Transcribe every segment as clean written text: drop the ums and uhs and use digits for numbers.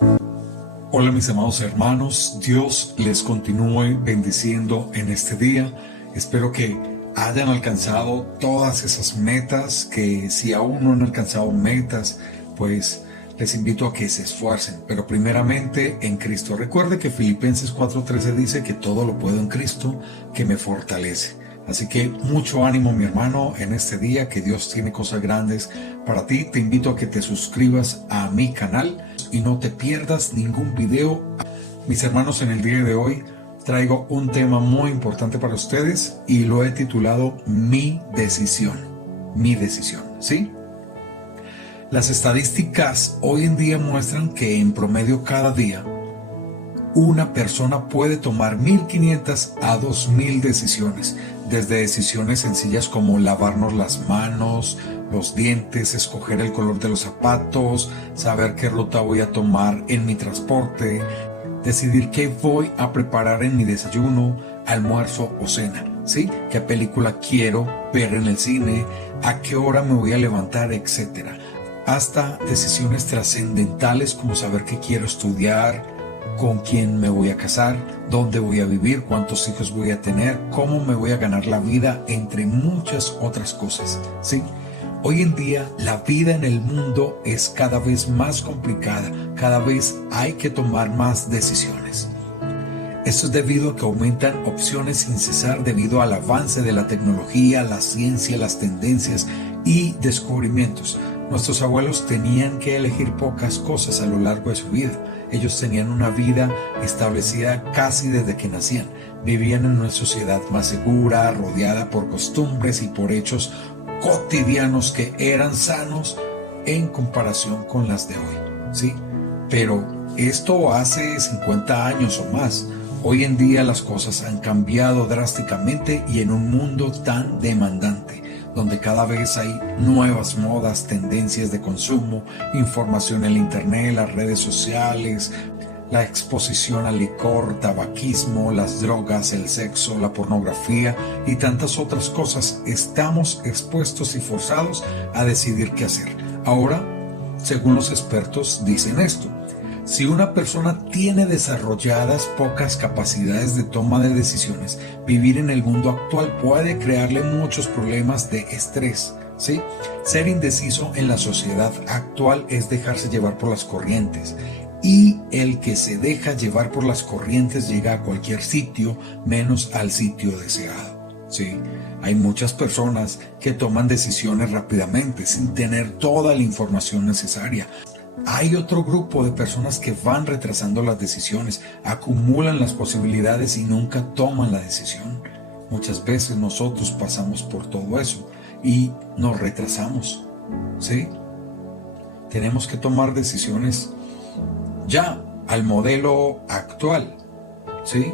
Hola mis amados hermanos, Dios les continúe bendiciendo en este día. Espero que hayan alcanzado todas esas metas, que si aún no han alcanzado metas, pues les invito a que se esfuercen, pero primeramente en Cristo. Recuerde que Filipenses 4:13 dice que todo lo puedo en Cristo que me fortalece. Así que mucho ánimo mi hermano en este día, que Dios tiene cosas grandes para ti. Te invito a que te suscribas a mi canal y no te pierdas ningún video. Mis hermanos, en el día de hoy traigo un tema muy importante para ustedes y lo he titulado Mi decisión. Mi decisión, ¿sí? Las estadísticas hoy en día muestran que en promedio cada día una persona puede tomar 1.500 a 2.000 decisiones, desde decisiones sencillas como lavarnos las manos, los dientes, escoger el color de los zapatos, saber qué ruta voy a tomar en mi transporte, decidir qué voy a preparar en mi desayuno, almuerzo o cena, ¿sí? ¿Qué película quiero ver en el cine? ¿A qué hora me voy a levantar? Etcétera. Hasta decisiones trascendentales como saber qué quiero estudiar, con quién me voy a casar, dónde voy a vivir, cuántos hijos voy a tener, cómo me voy a ganar la vida, entre muchas otras cosas, ¿sí? Hoy en día la vida en el mundo es cada vez más complicada, cada vez hay que tomar más decisiones. Esto es debido a que aumentan opciones sin cesar debido al avance de la tecnología, la ciencia, las tendencias y descubrimientos. Nuestros abuelos tenían que elegir pocas cosas a lo largo de su vida. Ellos tenían una vida establecida casi desde que nacían. Vivían en una sociedad más segura, rodeada por costumbres y por hechos cotidianos que eran sanos en comparación con las de hoy, ¿sí? Pero esto hace 50 años o más. Hoy en día las cosas han cambiado drásticamente y en un mundo tan demandante, donde cada vez hay nuevas modas, tendencias de consumo, información en el internet, las redes sociales, la exposición al licor, tabaquismo, las drogas, el sexo, la pornografía y tantas otras cosas, estamos expuestos y forzados a decidir qué hacer. Ahora, según los expertos, dicen esto: si una persona tiene desarrolladas pocas capacidades de toma de decisiones, vivir en el mundo actual puede crearle muchos problemas de estrés, ¿sí? Ser indeciso en la sociedad actual es dejarse llevar por las corrientes, y el que se deja llevar por las corrientes llega a cualquier sitio menos al sitio deseado, ¿sí? Hay muchas personas que toman decisiones rápidamente sin tener toda la información necesaria. Hay otro grupo de personas que van retrasando las decisiones, acumulan las posibilidades y nunca toman la decisión. Muchas veces nosotros pasamos por todo eso y nos retrasamos, ¿sí? Tenemos que tomar decisiones ya al modelo actual, ¿sí?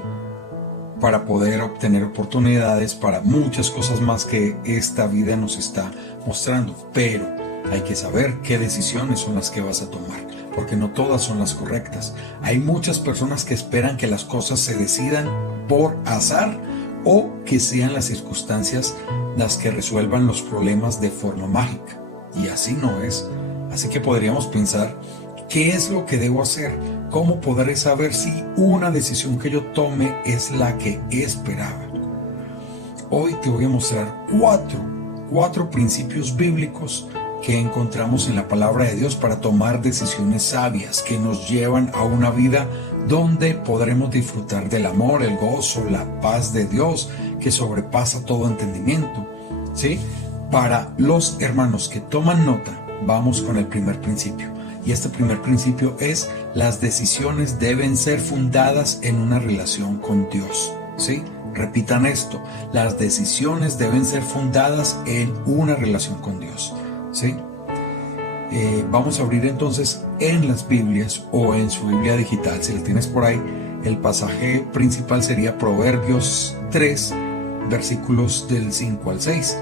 Para poder obtener oportunidades para muchas cosas más que esta vida nos está mostrando, pero hay que saber qué decisiones son las que vas a tomar, porque no todas son las correctas. Hay muchas personas que esperan que las cosas se decidan por azar o que sean las circunstancias las que resuelvan los problemas de forma mágica, y así no es. Así que podríamos pensar: ¿qué es lo que debo hacer? ¿Cómo podré saber si una decisión que yo tome es la que esperaba? Hoy te voy a mostrar cuatro principios bíblicos que encontramos en la palabra de Dios para tomar decisiones sabias que nos llevan a una vida donde podremos disfrutar del amor, el gozo, la paz de Dios que sobrepasa todo entendimiento, ¿sí? Para los hermanos que toman nota, vamos con el primer principio. Y este primer principio es: las decisiones deben ser fundadas en una relación con Dios, ¿sí? Repitan esto: las decisiones deben ser fundadas en una relación con Dios, ¿sí? Vamos a abrir entonces en las Biblias o en su Biblia digital, si la tienes por ahí. El pasaje principal sería Proverbios 3, versículos del 5 al 6.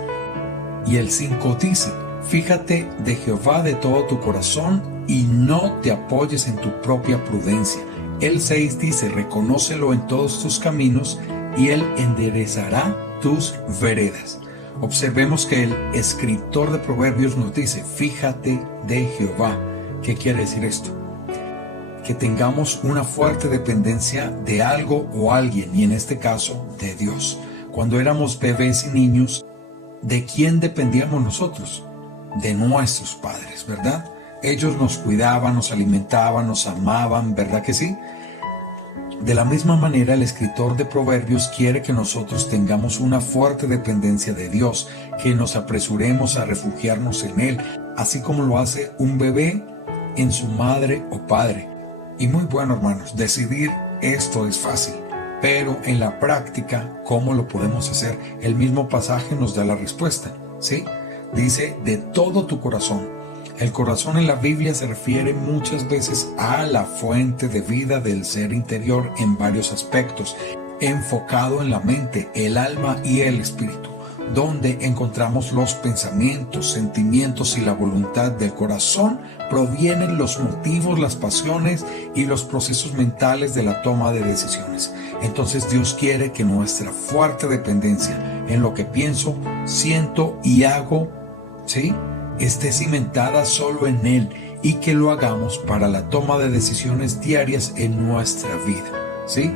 Y el 5 dice: fíjate de Jehová de todo tu corazón y no te apoyes en tu propia prudencia. El 6 dice: reconócelo en todos tus caminos y Él enderezará tus veredas. Observemos que el escritor de Proverbios nos dice: fíjate de Jehová. ¿Qué quiere decir esto? que tengamos una fuerte dependencia de algo o alguien, y en este caso de Dios. Cuando éramos bebés y niños, ¿de quién dependíamos nosotros? De nuestros padres, ¿verdad? Ellos nos cuidaban, nos alimentaban, nos amaban, ¿verdad que sí? De la misma manera, el escritor de Proverbios quiere que nosotros tengamos una fuerte dependencia de Dios, que nos apresuremos a refugiarnos en Él, así como lo hace un bebé en su madre o padre. Y muy bueno, hermanos, decidir esto es fácil, pero en la práctica, ¿cómo lo podemos hacer? El mismo pasaje nos da la respuesta, ¿sí? Dice, de todo tu corazón. El corazón en la Biblia se refiere muchas veces a la fuente de vida del ser interior en varios aspectos, enfocado en la mente, el alma y el espíritu, donde encontramos los pensamientos, sentimientos y la voluntad del corazón. Provienen los motivos, las pasiones y los procesos mentales de la toma de decisiones. Entonces Dios quiere que nuestra fuerte dependencia en lo que pienso, siento y hago, ¿sí?, esté cimentada solo en Él, y que lo hagamos para la toma de decisiones diarias en nuestra vida, ¿sí?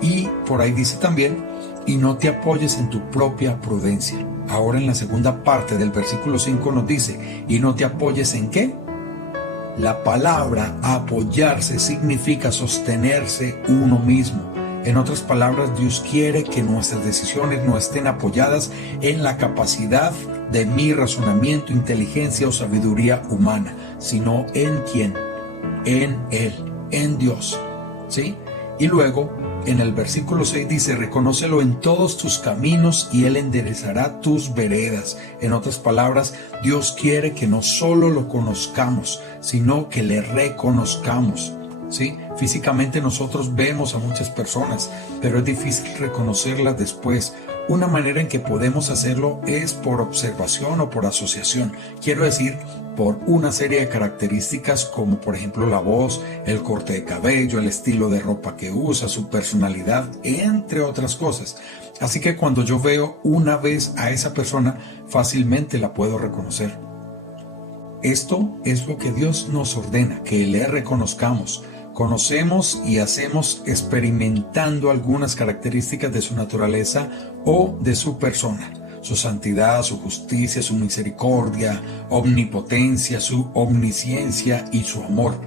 Y por ahí dice también, y no te apoyes en tu propia prudencia. Ahora en la segunda parte del versículo 5 nos dice, y no te apoyes ¿en qué? La palabra apoyarse significa sostenerse uno mismo. En otras palabras, Dios quiere que nuestras decisiones no estén apoyadas en la capacidad de mi razonamiento, inteligencia o sabiduría humana, sino en quién, en Él, en Dios, ¿sí? Y luego, en el versículo 6 dice, reconócelo en todos tus caminos y Él enderezará tus veredas. En otras palabras, Dios quiere que no solo lo conozcamos, sino que le reconozcamos, ¿sí? Físicamente nosotros vemos a muchas personas, pero es difícil reconocerlas después. Una manera en que podemos hacerlo es por observación o por asociación. Quiero decir, por una serie de características como por ejemplo la voz, el corte de cabello, el estilo de ropa que usa, su personalidad, entre otras cosas. Así que cuando yo veo una vez a esa persona, fácilmente la puedo reconocer. Esto es lo que Dios nos ordena, que le reconozcamos. Conocemos y hacemos experimentando algunas características de su naturaleza o de su persona, su santidad, su justicia, su misericordia, omnipotencia, su omnisciencia y su amor.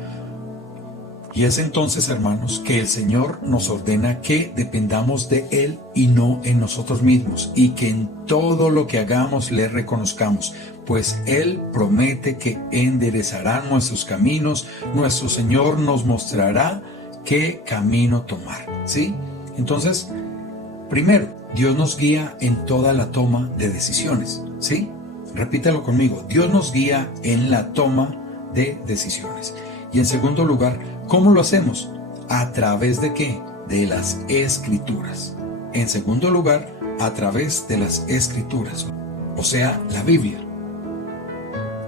Y es entonces, hermanos, que el Señor nos ordena que dependamos de Él y no en nosotros mismos, y que en todo lo que hagamos le reconozcamos, pues Él promete que enderezará nuestros caminos. Nuestro Señor nos mostrará qué camino tomar, ¿sí? Entonces, primero, Dios nos guía en toda la toma de decisiones, ¿sí? Repítalo conmigo, Dios nos guía en la toma de decisiones. Y en segundo lugar, ¿cómo lo hacemos? ¿A través de qué? De las Escrituras. En segundo lugar, a través de las Escrituras, o sea, la Biblia.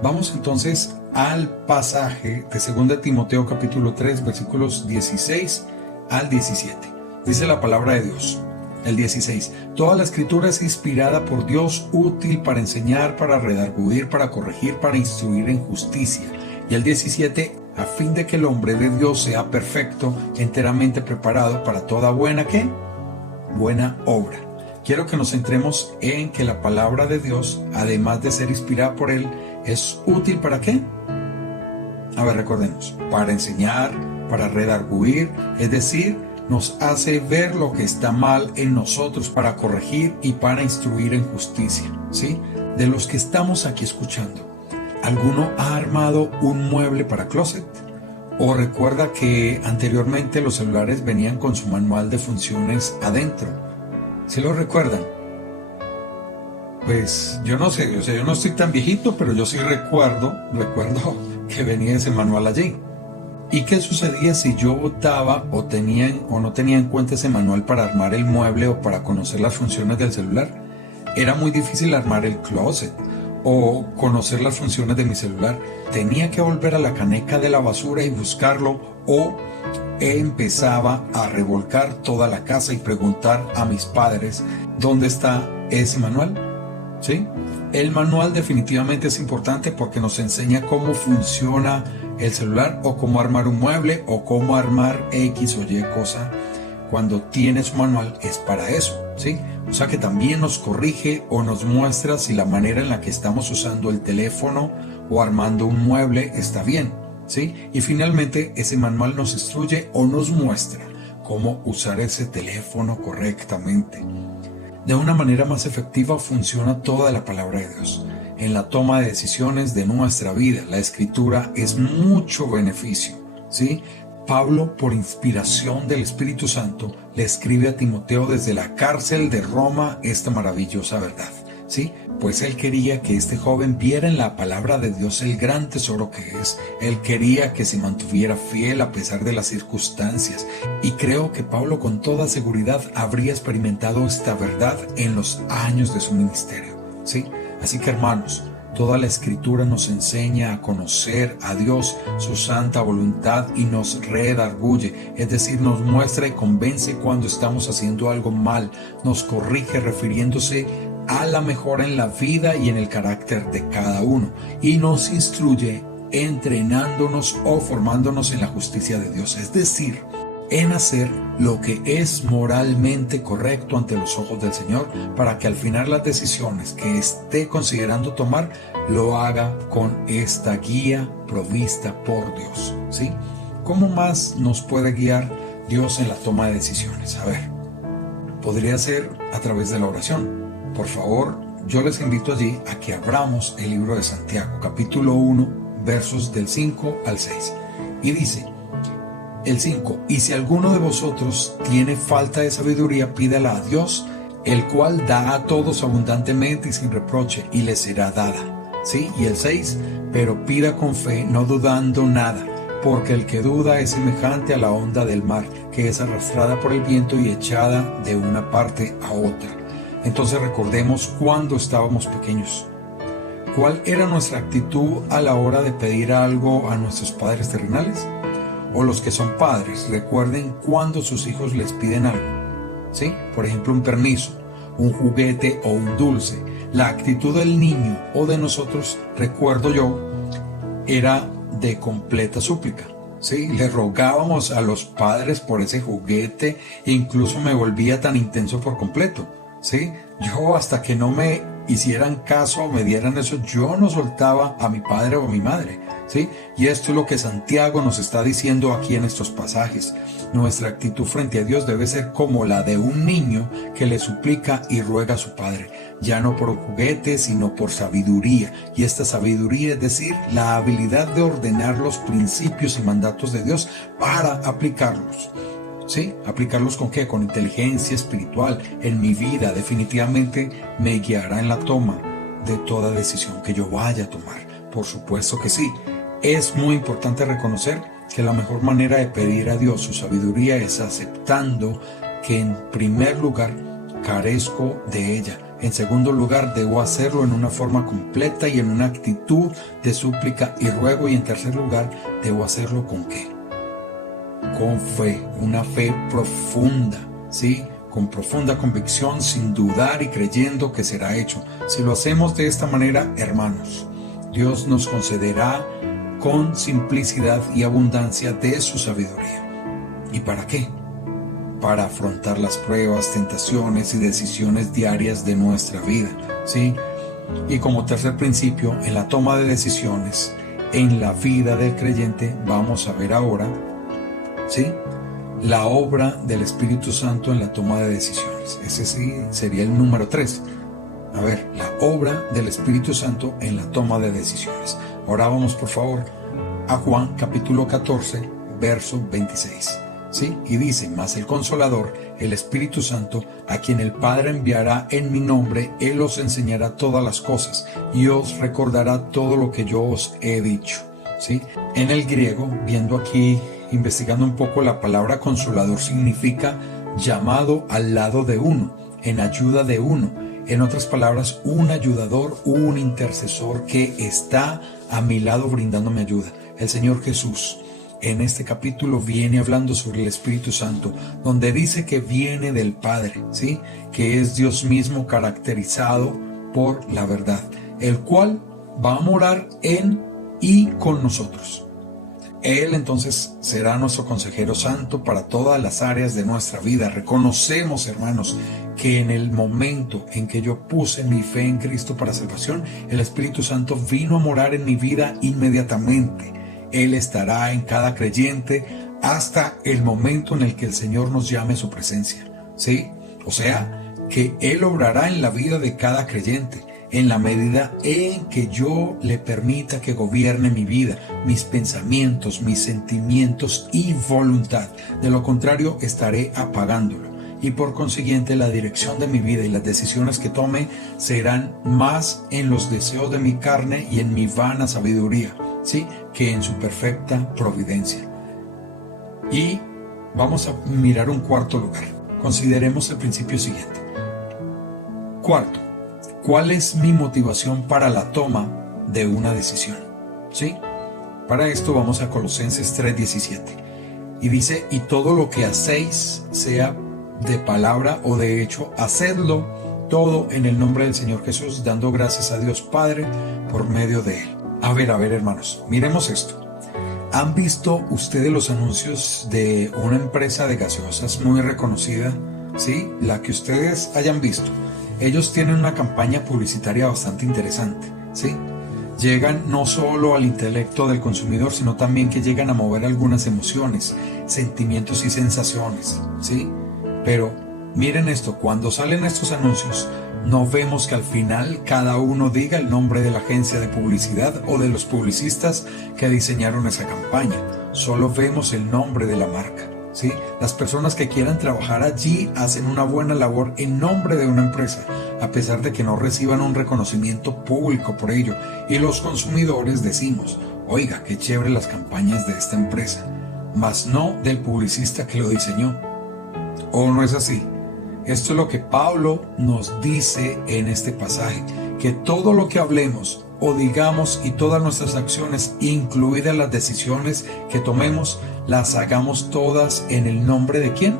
Vamos entonces al pasaje de 2 Timoteo capítulo 3, versículos 16 al 17. Dice la palabra de Dios, el 16. Toda la Escritura es inspirada por Dios, útil para enseñar, para redarguir, para corregir, para instruir en justicia. Y el 17, a fin de que el hombre de Dios sea perfecto, enteramente preparado para toda buena, ¿qué? Buena obra. Quiero que nos centremos en que la palabra de Dios, además de ser inspirada por Él, es útil ¿para qué? A ver, recordemos, para enseñar, para redarguir, es decir, nos hace ver lo que está mal en nosotros, para corregir y para instruir en justicia, ¿sí? De los que estamos aquí escuchando, ¿alguno ha armado un mueble para closet? ¿O recuerda que anteriormente los celulares venían con su manual de funciones adentro? ¿Sí lo recuerdan? Pues yo no sé, o sea, yo no estoy tan viejito, pero yo sí recuerdo que venía ese manual allí. ¿Y qué sucedía si yo botaba o no tenía en cuenta ese manual para armar el mueble o para conocer las funciones del celular? Era muy difícil armar el closet o conocer las funciones de mi celular. Tenía que volver a la caneca de la basura y buscarlo, o empezaba a revolcar toda la casa y preguntar a mis padres ¿dónde está ese manual? ¿Sí? El manual definitivamente es importante porque nos enseña cómo funciona el celular, o cómo armar un mueble, o cómo armar X o Y cosa. Cuando tienes un manual es para eso, ¿sí? O sea que también nos corrige o nos muestra si la manera en la que estamos usando el teléfono o armando un mueble está bien, ¿sí? Y finalmente ese manual nos instruye o nos muestra cómo usar ese teléfono correctamente. De una manera más efectiva funciona toda la palabra de Dios. En la toma de decisiones de nuestra vida, la escritura es mucho beneficio, ¿sí? Pablo, por inspiración del Espíritu Santo, le escribe a Timoteo desde la cárcel de Roma esta maravillosa verdad, ¿sí? Pues él quería que este joven viera en la palabra de Dios el gran tesoro que es. Él quería que se mantuviera fiel a pesar de las circunstancias. Y creo que Pablo con toda seguridad habría experimentado esta verdad en los años de su ministerio, ¿sí? Así que hermanos, toda la Escritura nos enseña a conocer a Dios, su santa voluntad, y nos redarguye, es decir, nos muestra y convence cuando estamos haciendo algo mal, nos corrige refiriéndose a la mejora en la vida y en el carácter de cada uno, y nos instruye entrenándonos o formándonos en la justicia de Dios, es decir, en hacer lo que es moralmente correcto ante los ojos del Señor, para que al final las decisiones que esté considerando tomar lo haga con esta guía provista por Dios, ¿sí? ¿Cómo más nos puede guiar Dios en la toma de decisiones? A ver, podría ser a través de la oración. Por favor, yo les invito allí a que abramos el libro de Santiago, capítulo 1, versos del 5 al 6. Y dice, el 5, y si alguno de vosotros tiene falta de sabiduría, pídala a Dios, el cual da a todos abundantemente y sin reproche, y le será dada. ¿Sí? Y el 6, pero pida con fe, no dudando nada, porque el que duda es semejante a la onda del mar, que es arrastrada por el viento y echada de una parte a otra. Entonces recordemos cuando estábamos pequeños. ¿Cuál era nuestra actitud a la hora de pedir algo a nuestros padres terrenales? O los que son padres, recuerden cuando sus hijos les piden algo, ¿sí? Por ejemplo, un permiso, un juguete o un dulce. La actitud del niño o de nosotros, recuerdo yo, era de completa súplica, ¿sí? Le rogábamos a los padres por ese juguete e incluso me volvía tan intenso por completo, ¿sí? Yo hasta que no me hicieran caso o me dieran eso, yo no soltaba a mi padre o a mi madre, ¿sí? Y esto es lo que Santiago nos está diciendo aquí en estos pasajes. Nuestra actitud frente a Dios debe ser como la de un niño que le suplica y ruega a su padre, ya no por juguete, sino por sabiduría. Y esta sabiduría es decir, la habilidad de ordenar los principios y mandatos de Dios para aplicarlos. ¿Sí? ¿Aplicarlos con qué? Con inteligencia espiritual en mi vida. Definitivamente me guiará en la toma de toda decisión que yo vaya a tomar. Por supuesto que sí. Es muy importante reconocer que la mejor manera de pedir a Dios su sabiduría es aceptando que en primer lugar carezco de ella. En segundo lugar, debo hacerlo en una forma completa y en una actitud de súplica y ruego. Y en tercer lugar, debo hacerlo ¿con qué? Con fe, una fe profunda, ¿sí? Con profunda convicción, sin dudar y creyendo que será hecho. Si lo hacemos de esta manera, hermanos, Dios nos concederá con simplicidad y abundancia de su sabiduría. ¿Y para qué? Para afrontar las pruebas, tentaciones y decisiones diarias de nuestra vida, ¿sí? Y como tercer principio, en la toma de decisiones, en la vida del creyente, vamos a ver ahora, ¿sí?, la obra del Espíritu Santo en la toma de decisiones. Ese sí sería el número 3. A ver, la obra del Espíritu Santo en la toma de decisiones. Ahora vamos por favor a Juan capítulo 14, verso 26. ¿Sí? Y dice, mas el Consolador, el Espíritu Santo, a quien el Padre enviará en mi nombre, Él os enseñará todas las cosas y os recordará todo lo que yo os he dicho. ¿Sí? En el griego, viendo aquí, investigando un poco, la palabra consolador significa llamado al lado de uno, en ayuda de uno. En otras palabras, un ayudador, un intercesor que está a mi lado brindándome ayuda. El Señor Jesús en este capítulo viene hablando sobre el Espíritu Santo, donde dice que viene del Padre, ¿sí? Que es Dios mismo caracterizado por la verdad, el cual va a morar en y con nosotros. Él entonces será nuestro consejero santo para todas las áreas de nuestra vida. Reconocemos, hermanos, que en el momento en que yo puse mi fe en Cristo para salvación, el Espíritu Santo vino a morar en mi vida inmediatamente. Él estará en cada creyente hasta el momento en el que el Señor nos llame a su presencia, ¿sí? O sea, que Él obrará en la vida de cada creyente, en la medida en que yo le permita que gobierne mi vida, mis pensamientos, mis sentimientos y voluntad. De lo contrario, estaré apagándolo. Y por consiguiente, la dirección de mi vida y las decisiones que tome serán más en los deseos de mi carne y en mi vana sabiduría, ¿sí?, que en su perfecta providencia. Y vamos a mirar un cuarto lugar. Consideremos el principio siguiente. Cuarto, ¿cuál es mi motivación para la toma de una decisión? ¿Sí? Para esto vamos a Colosenses 3:17. Y dice, y todo lo que hacéis, sea de palabra o de hecho, hacedlo todo en el nombre del Señor Jesús, dando gracias a Dios Padre por medio de Él. A ver, hermanos, miremos esto. ¿Han visto ustedes los anuncios de una empresa de gaseosas muy reconocida? ¿Sí? La que ustedes hayan visto. Ellos tienen una campaña publicitaria bastante interesante, ¿sí? Llegan no solo al intelecto del consumidor, sino también que llegan a mover algunas emociones, sentimientos y sensaciones, ¿sí? Pero miren esto, cuando salen estos anuncios, no vemos que al final cada uno diga el nombre de la agencia de publicidad o de los publicistas que diseñaron esa campaña. Solo vemos el nombre de la marca, ¿sí? Las personas que quieran trabajar allí hacen una buena labor en nombre de una empresa, a pesar de que no reciban un reconocimiento público por ello. Y los consumidores decimos, oiga, qué chévere las campañas de esta empresa, mas no del publicista que lo diseñó. ¿O no es así? Esto es lo que Pablo nos dice en este pasaje, que todo lo que hablemos o digamos y todas nuestras acciones, incluidas las decisiones que tomemos, las hagamos todas en el nombre de ¿quién?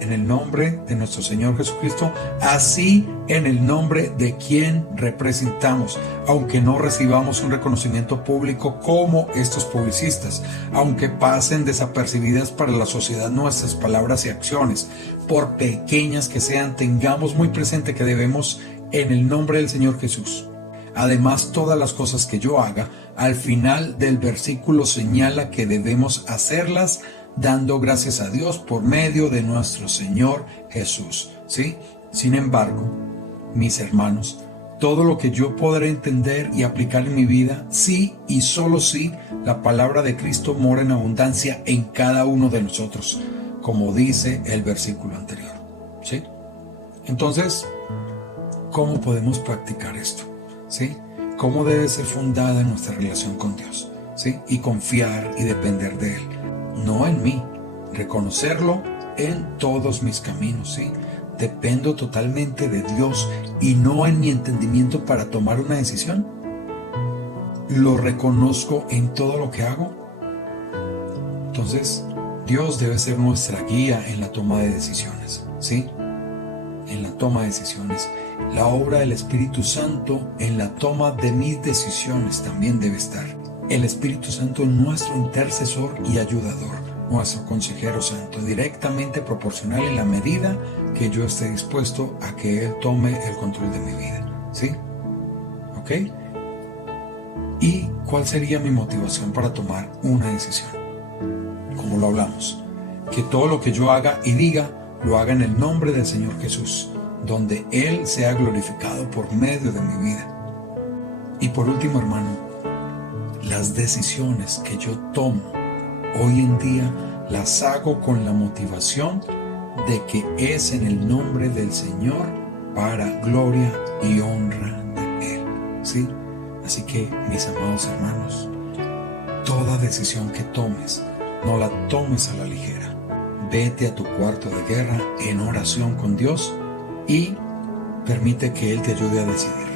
En el nombre de nuestro Señor Jesucristo, así en el nombre de quien representamos, aunque no recibamos un reconocimiento público como estos publicistas, aunque pasen desapercibidas para la sociedad nuestras palabras y acciones, por pequeñas que sean, tengamos muy presente que debemos en el nombre del Señor Jesús. Además, todas las cosas que yo haga, al final del versículo señala que debemos hacerlas dando gracias a Dios por medio de nuestro Señor Jesús, ¿sí? Sin embargo, mis hermanos, todo lo que yo podré entender y aplicar en mi vida, sí y solo si la palabra de Cristo mora en abundancia en cada uno de nosotros, como dice el versículo anterior, ¿sí? Entonces, ¿cómo podemos practicar esto? ¿Sí? ¿Cómo debe ser fundada nuestra relación con Dios? ¿Sí? Y confiar y depender de Él. No en mí, reconocerlo en todos mis caminos, ¿sí? Dependo totalmente de Dios y no en mi entendimiento para tomar una decisión. Lo reconozco en todo lo que hago. Entonces, Dios debe ser nuestra guía en la toma de decisiones, ¿sí? En la toma de decisiones. La obra del Espíritu Santo en la toma de mis decisiones también debe estar. El Espíritu Santo es nuestro intercesor y ayudador, nuestro consejero santo, directamente proporcional en la medida que yo esté dispuesto a que Él tome el control de mi vida, ¿sí? ¿Ok? ¿Y cuál sería mi motivación para tomar una decisión? Como lo hablamos, que todo lo que yo haga y diga, lo haga en el nombre del Señor Jesús, donde Él sea glorificado por medio de mi vida. Y por último, hermano, las decisiones que yo tomo hoy en día las hago con la motivación de que es en el nombre del Señor para gloria y honra de Él, ¿sí? Así que, mis amados hermanos, toda decisión que tomes, no la tomes a la ligera. Vete a tu cuarto de guerra en oración con Dios y permite que Él te ayude a decidir.